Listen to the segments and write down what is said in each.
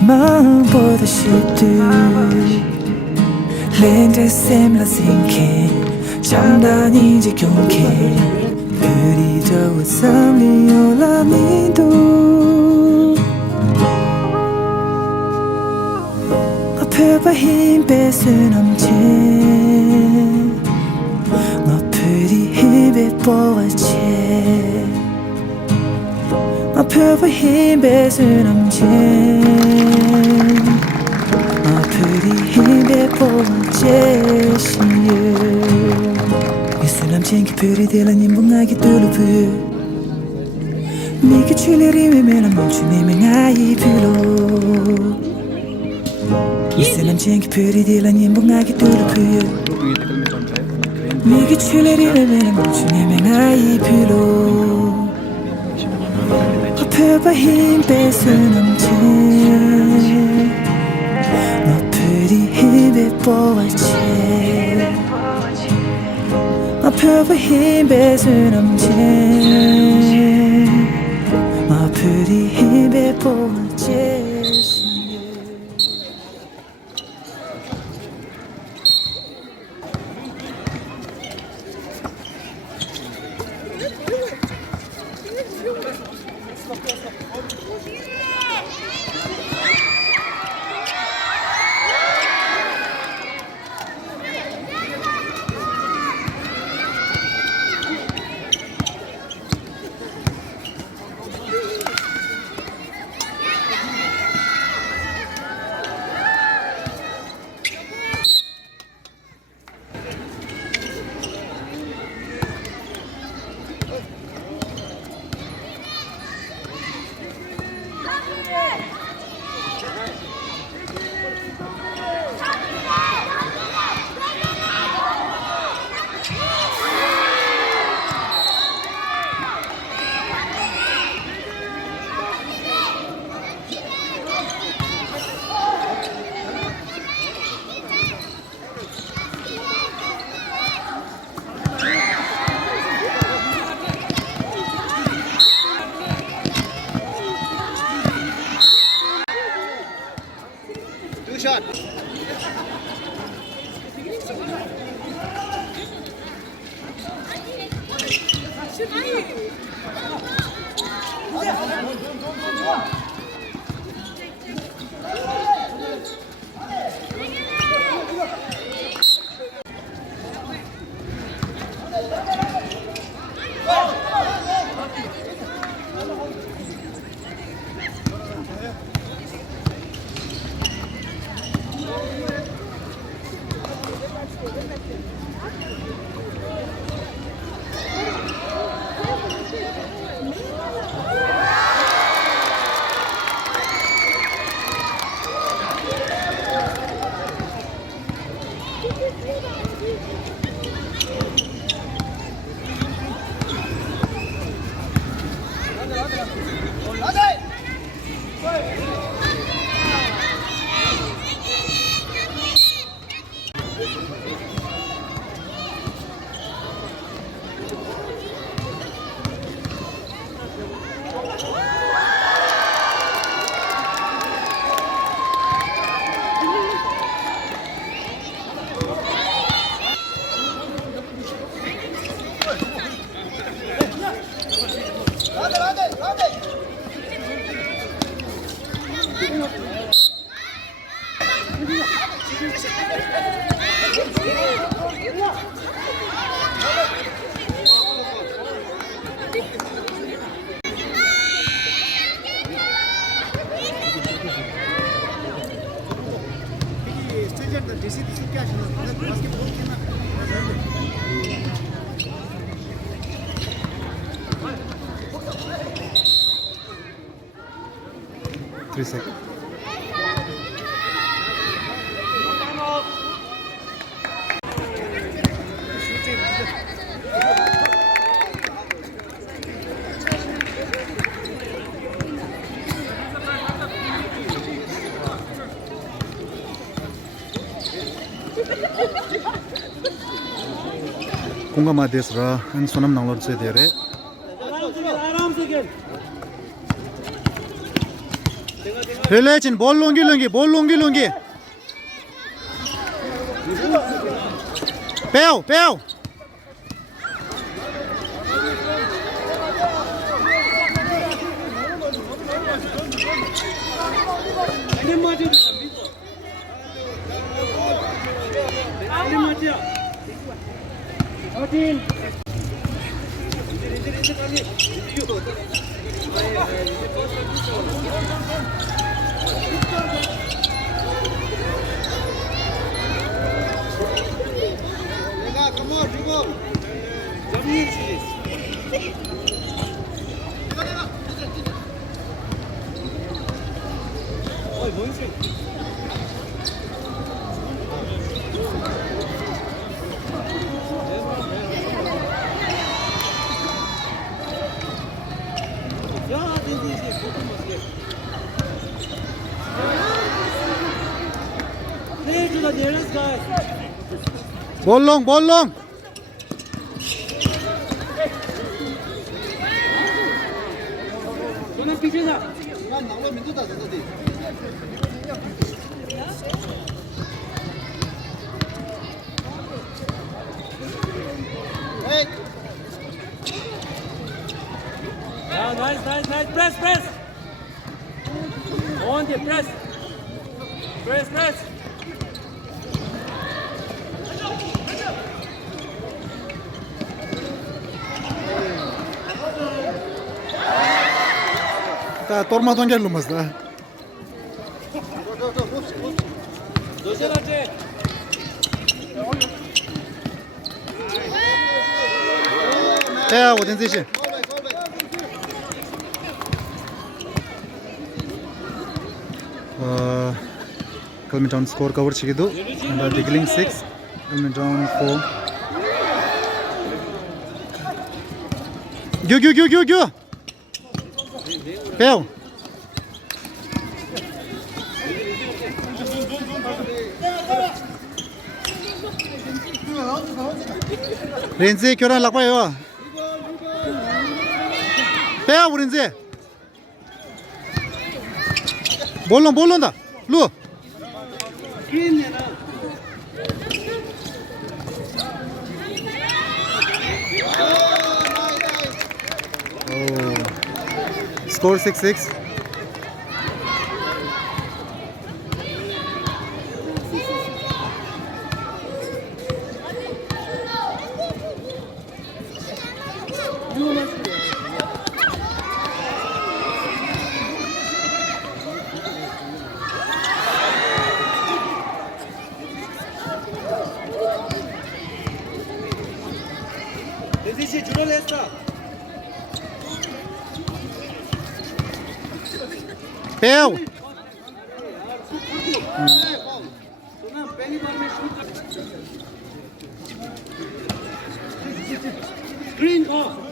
마음보다 쉽듯 렌즈 샘라 생긴 잠단이 지경게 그리저와 삶이 올라미도 앞에봐 힘 뺏은 엄지 앞으리 힘에 보았지 앞에봐 힘 뺏은 엄지 앞으리 힘에 보았지 Yesunamchen ki puri dela nimbunga ki tulupu Miki chuleri me mela monchu me me ngai pulo Yesunamchen ki puri dela nimbunga ki tulupu Miki chuleri me mela monchu me me ngai pulo Apeba himbe sunamchen Mapuri himbe boache 앞에봐 힘 뺏은 엄지 앞으리 힘에 보았지 Shot. Three seconds. 공감아 됐으라 한 소남 나올 때 되래 आराम से खेल Relation, ball lungi. Peo. Ball long. Nice. Press. On the press. Press. 다 tormadan gelmezdi. 도전하지. Peo, 어딘지 씨. Kalmiton score cover chigidu and Diggling 6 Kalmiton 4 Gyo Peo Renzi kyoran lakpa yo Peo Renzi Bolon da Lu Score 6-6. 대시 줄어냈어. Peo. Green off.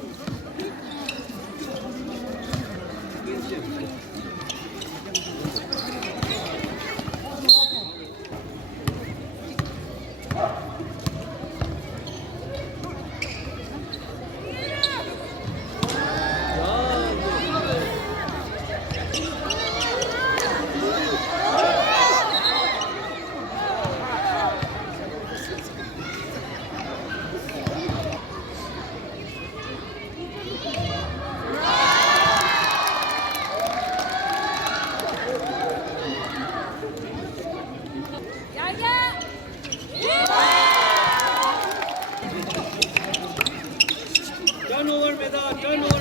Turnover meda, turnover.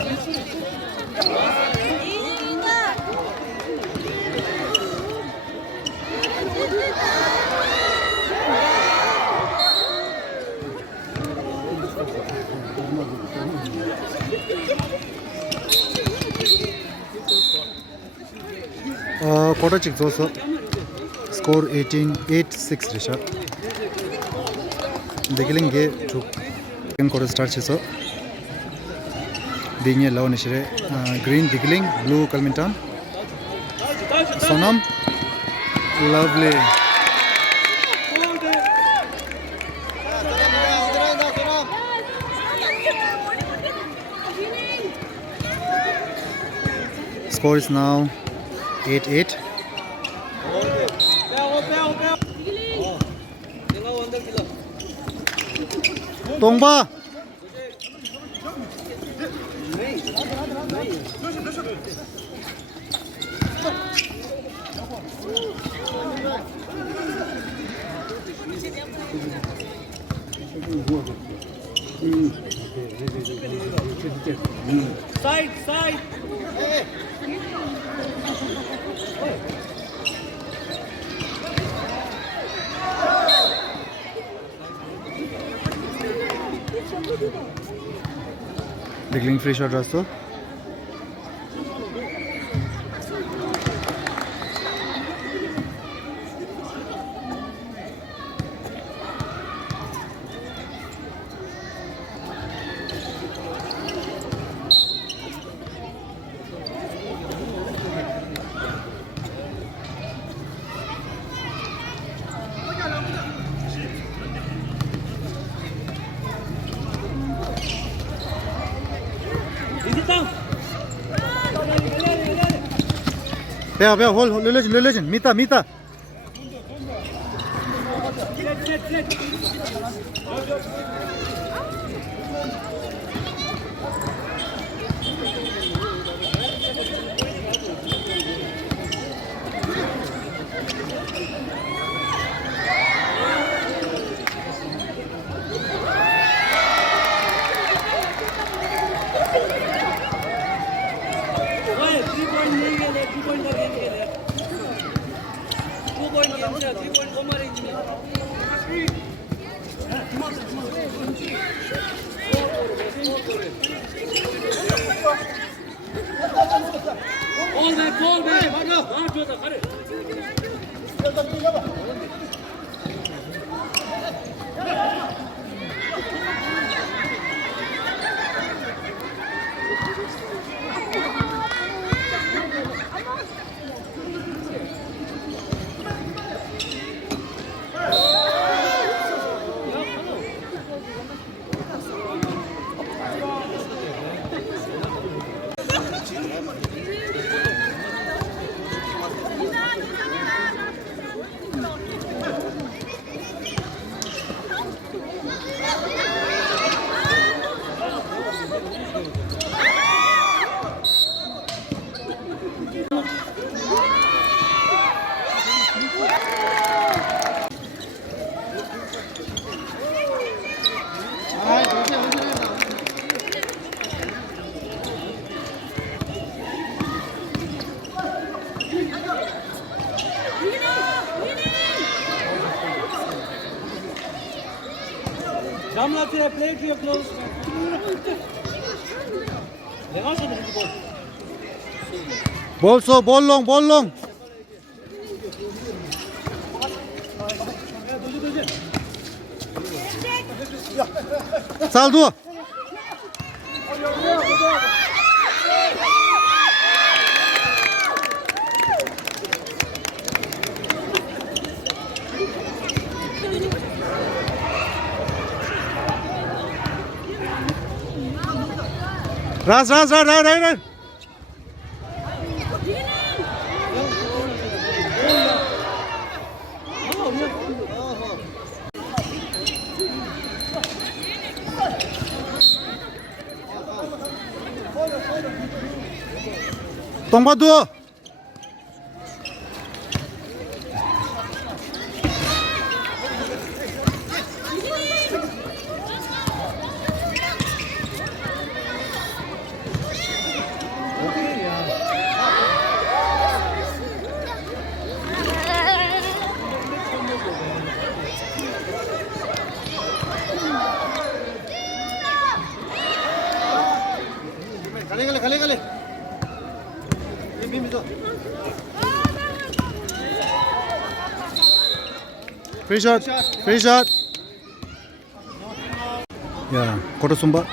Quarter chick also score 8-6 Risha. Diggling ge to second quarter start cheso. Dinye law nishre green Diggling, blue Kalminton. Sonam lovely. Score is now 8-8. 빼오. 내가 원더 킬러. 동바. 사이드. Diggling free shot रास्तो. 이제 땅. 배워 홀 룰레진 미타 셋. ओए 3 पॉइंट नहीं गेले 2 पॉइंट का गेम गेले 2 point game से 3 पॉइंट को मारे engineer Ball back. Back to the correct. Jamla to play to your close. 내가 서 드리고 ball long saldo right Tomba dua. Kali. Free shot. Yeah, quarter sumba.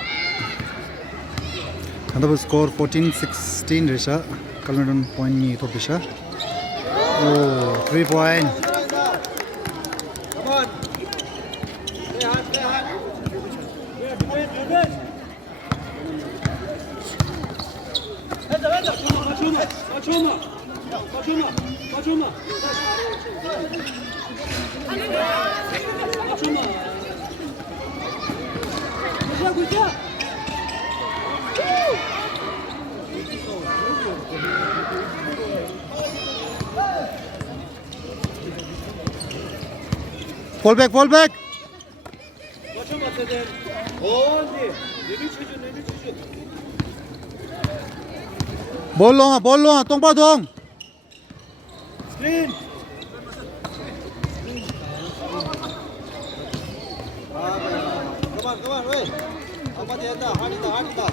And the score 14-16 Risha. Kalmadon point ni to Risha. Oh, 3 point. Come on. Stay hard. Head. 맞춰놔. 맞춰마. 맞춰마. 맞춰마. 굿샷 굿샷. 볼백 볼백. 맞춰마 세대. 언제? 내리 쳐줘 내리 쳐줘. 볼롱아 똥바동. 스크린. 그만 왜? 한마디 했다 한이다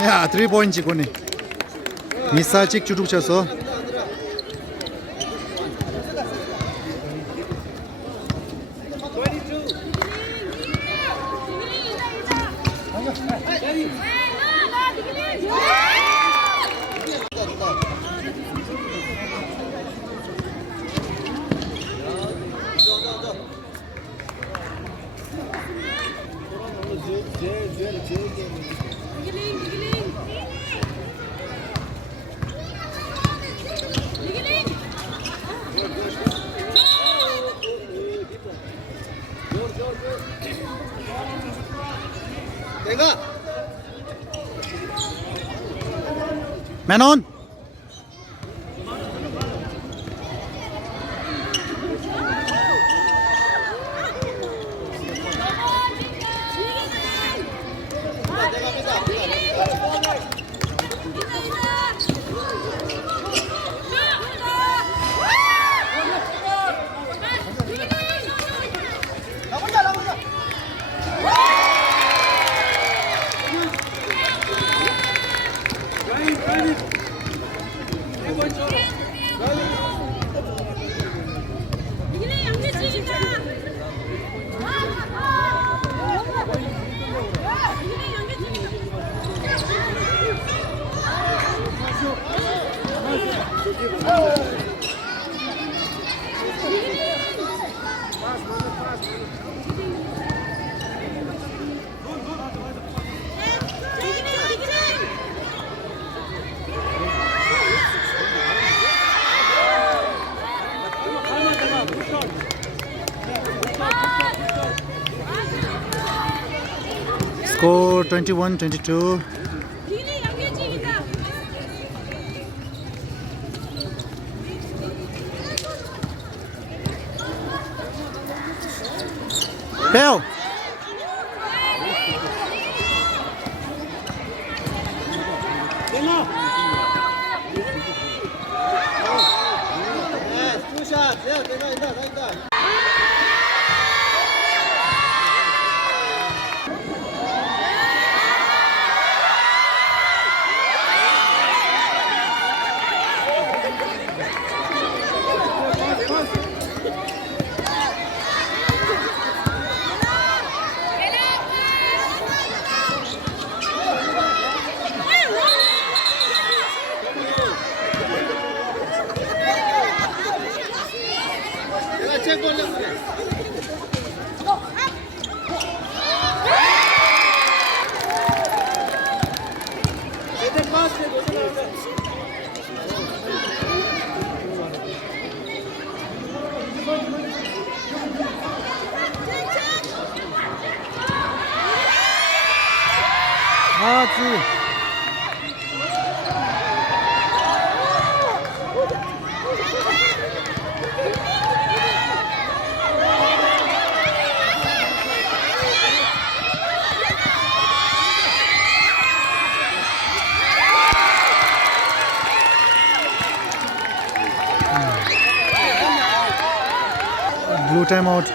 야 3포인트 거니. 미사 찍주룩 쳐서. 내가 맨온. Score 21-22. Bell. 투샷 내가 있다 내가 체크 올렸어 세대 파스에 도전하자. 아주. Blue timeout.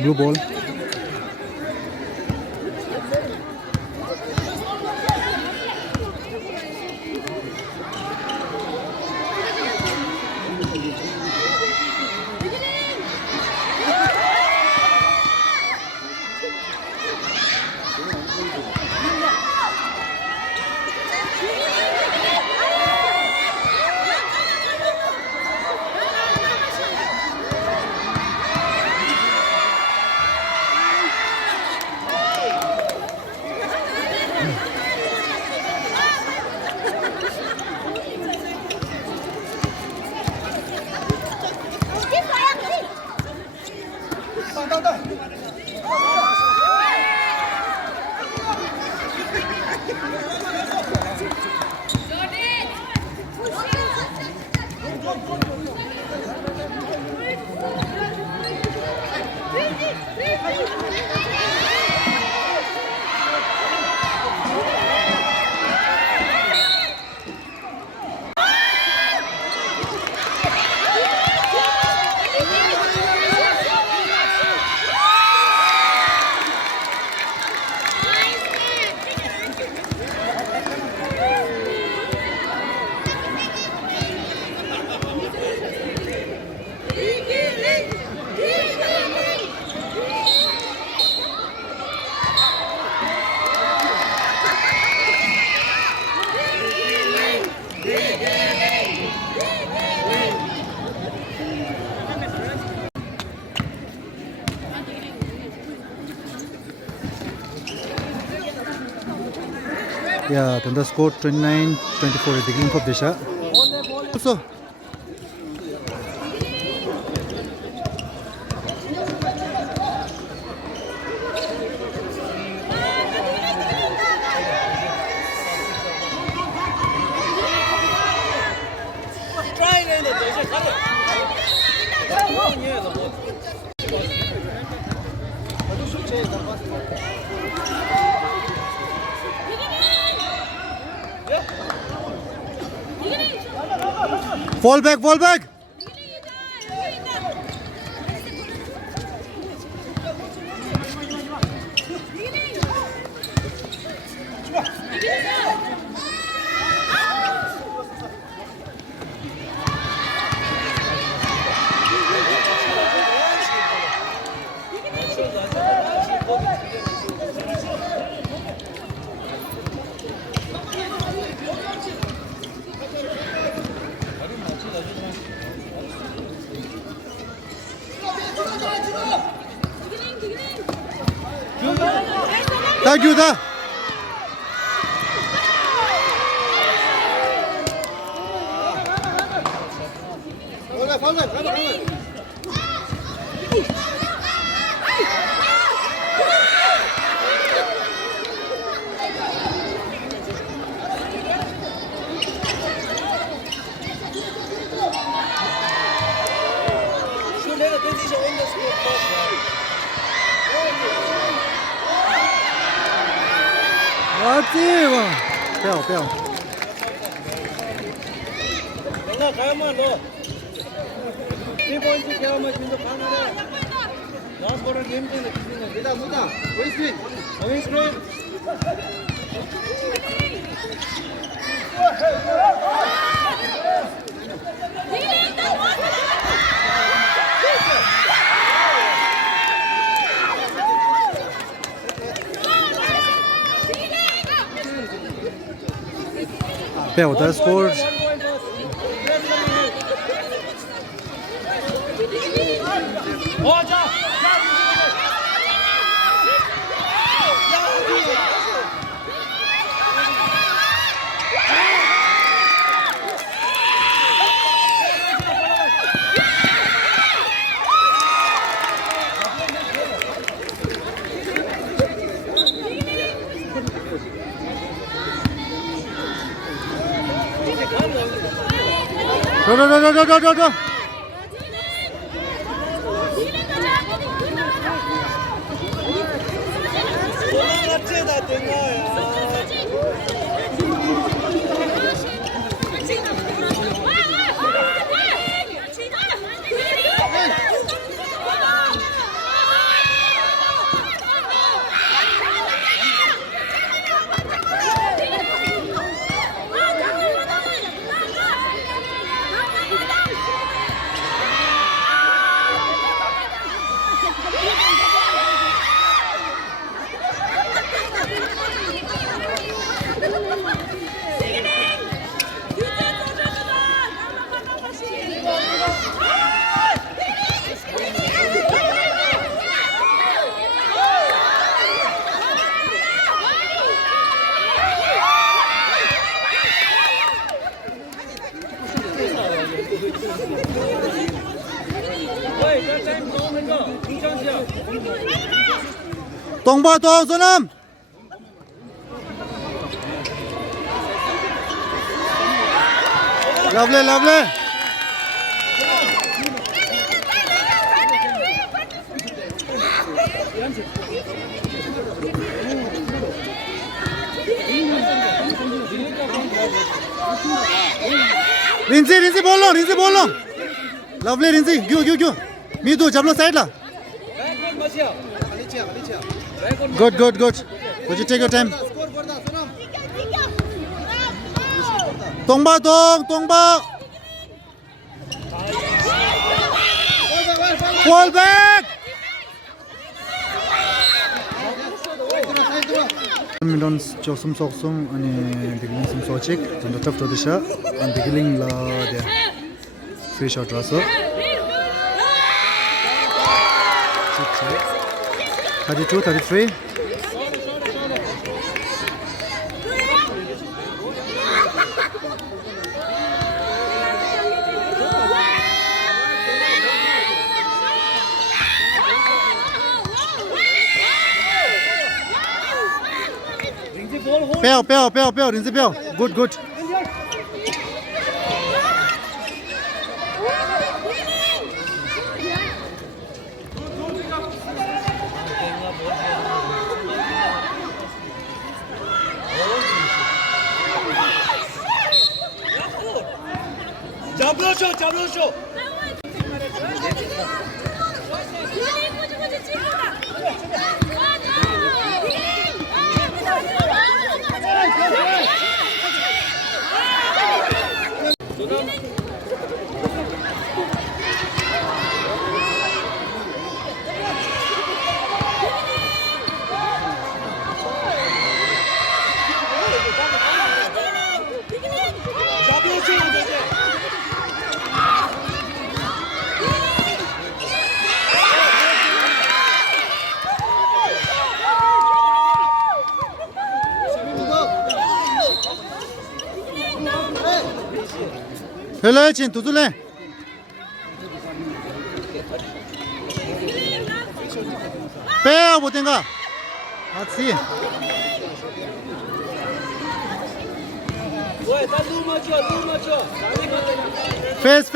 blue ball. Yeah, then the score 29-24 at the beginning of the shot. Also, fall back, fall back. Thank you, da. 맞지? 와. 빼요, 빼요. 내가 가야만 너. 3포인트 개하면 진짜 가능해. 라스트 버럴 게임 때문에 기준은 내다 무다. 웨이스핀. 웨이스핀. 빼요, that scores. 저. 도망갔지 된 거야. 된다. 중찬시야. 동바 동 소남. Lovely, lovely. Rinzi bolong. Lovely Rinzi, go. Me do, jablo side la. Good. Would you take your time? Tongba dong. Fall back. Midons joksum soksum ani beginning sum sochik and the tough to the shot and beginning la there free shot raso 32 33 빼요 린지 빼요 good 잡으셔. hello chin tutule 빼요 보tenga let's see 왜? 나 누구 맞춰. face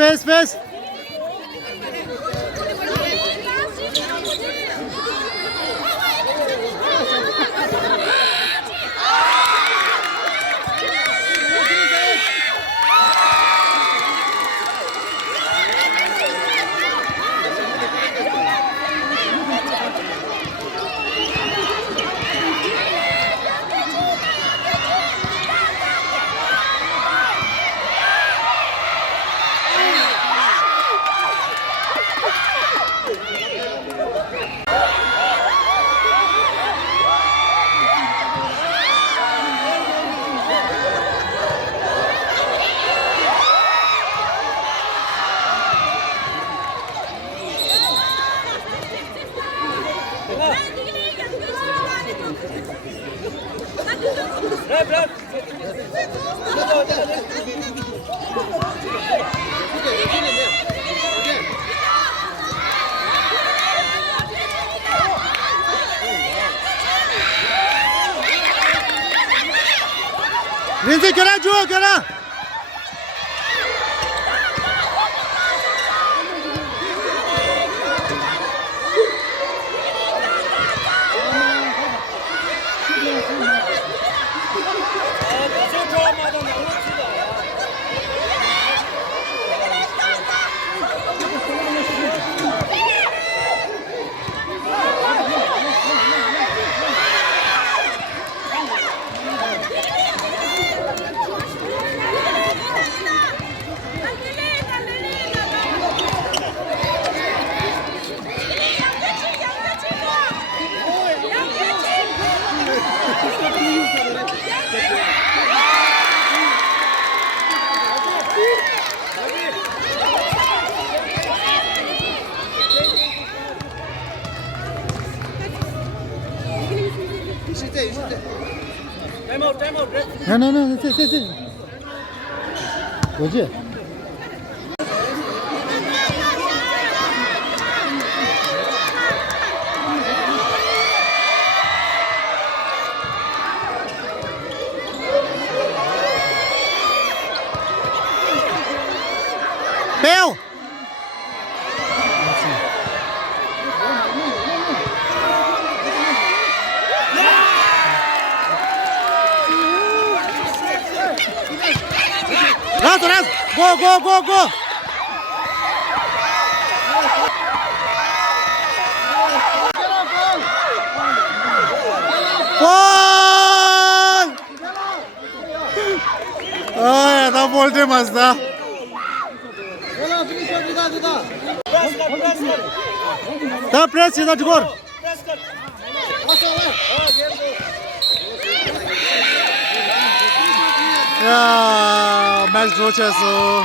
린지 겨라 Time out. No, see. 뭐지? 빼요. 라스트 고. 아, 나 볼때 맞다. 다 프레스 다 죽어. 야, 매치 좋았어.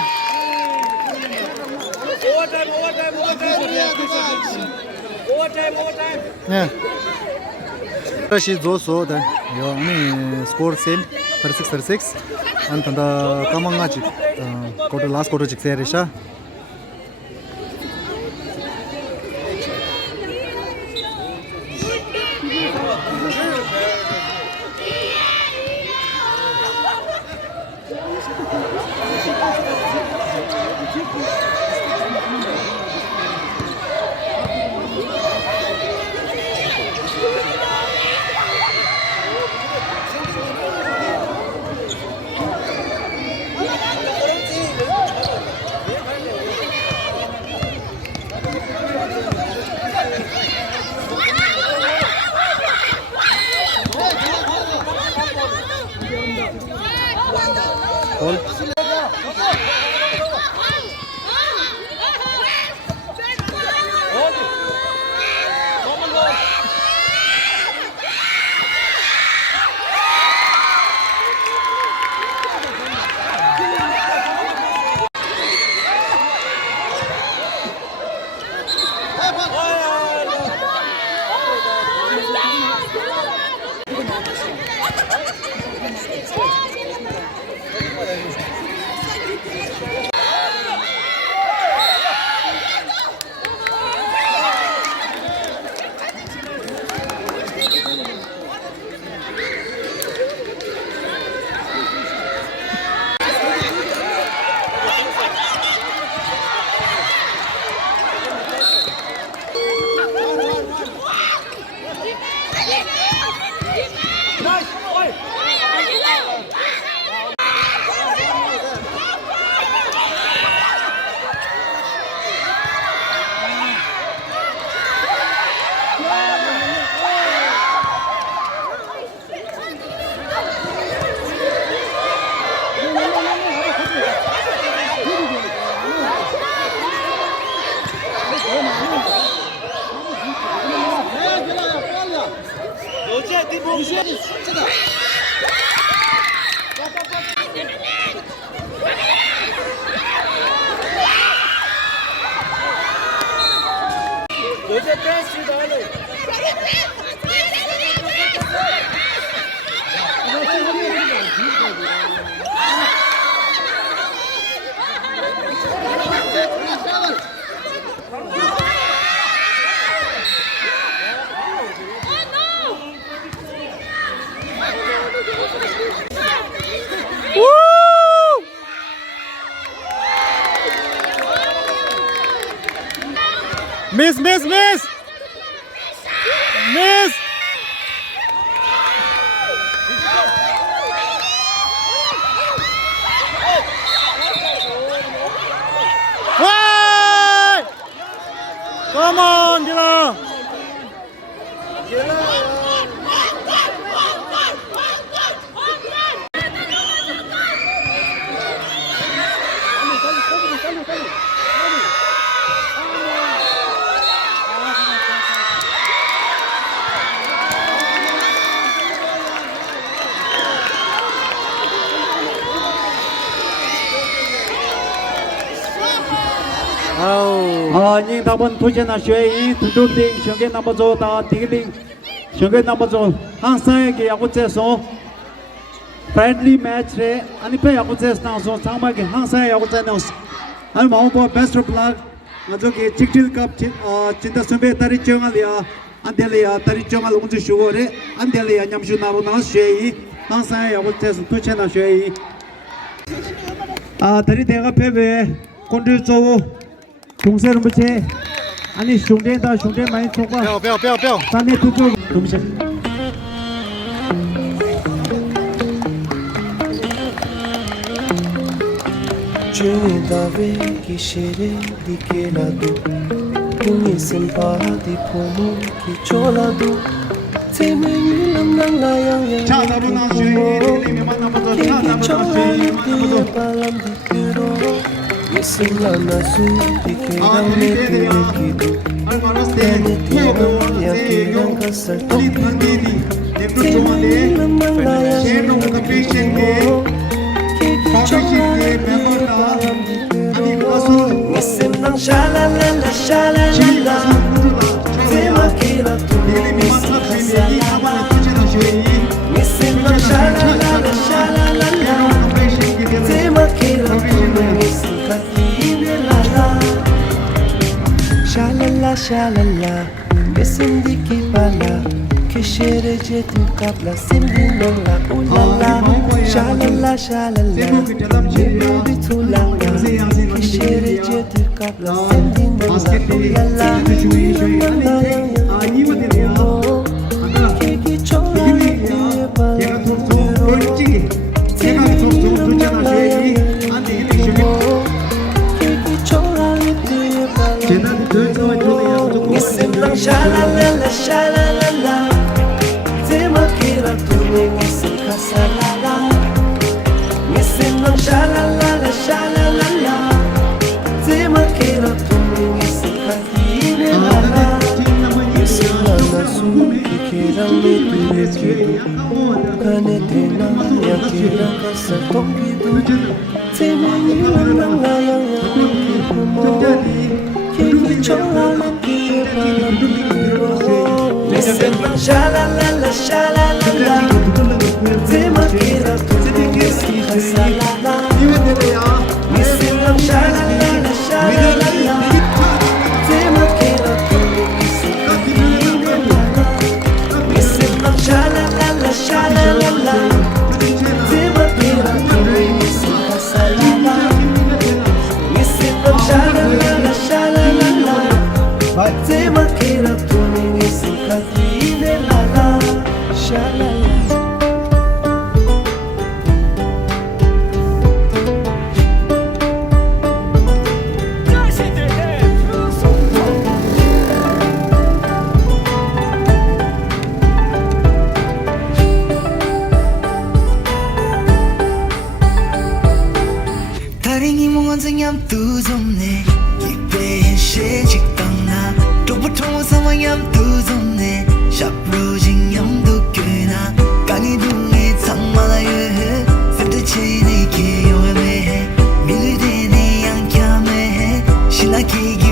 네. 다시 줘서 다. 요, 아니 스코어 세임 36. 안탄다 까망아지. 쿼터 라스트 쿼터 직세리샤. Miss! Why? Come on, Dila! nhưng thảo vấn thuê na xuế thủ đô tình xong cái năm bao ta tiếng linh xong cái năm bao hàng sai cái aku chơi so friendly match re anh phải aku chơi nào so sang mai cái hàng sai aku chơi nào anh mau bộ best of luck ngajo cái Chiktil Cup cinta sampai tari chongal ya andele ya tari chongal unju sugo re andele ya nyam su naru na xuế hàng sai aku chơi thuê na xuế tari tega phê về 콘들 쪼 동세로 붙여 아니 숑덴다 숑덴 많이 쪼가 不要不要不要 산에 두고 동세 Dawe ki shere di keladu Kungi senpa di pomo ki choladu Teme nilam nang layang yang 자 나무 나슈 이리미 만나보자 자 Kiki 나무 choladu 나슈 tiya palam di kiro Nisila nasu di keram me ture kidu Kane tiram yang kirang kasar toki Teme nilam nang layang yang pomo Kiki choladu tiya palam di Nisim nang shalalala shalalala Tema kira tu nisim kasalala Nisim nang shalalala shalalala Tema kira tu nisim katinelala Shalala shalala Nisim diki pala Kishere jetu kapla Sindi nang la ulala Shalala shalala Nimu bitulala Kishere jetu kapla Sindi nang la ulala Nilala yang Kiki chola Tiye pala Timi nilala yang Kiki chola Tiye pala Nisim nang shalalala shalalala Tema kira tu nisim kasalala Nisim nang shalalala shalalala Tema kira tu nisim katinelala Nisim nang nasu kikira me ture kidu Kane tena yang kira kasar tokidu Tema nilam nang layang yang kipumo Kiki chola tiye pala Nisim nang shalalala shalalala Tema kira tu nisim kasalala Nisim nang shalalala shalalala Tema kira tu nisim katinelala Nisim nang shalalala shalalala Tema kira tu nisim kasalala Nisim nang shalalala shalalala Tema kira tu nisim katinelala Shalala 다링이 몽환 생ям 두좀네 이배에 시직당나 또부통 상황ям 두좀네 샵로징 염도 꽤나 강이 둥에 창마라여 습득체네 기요해매 밀리대네 양캬매 신나기기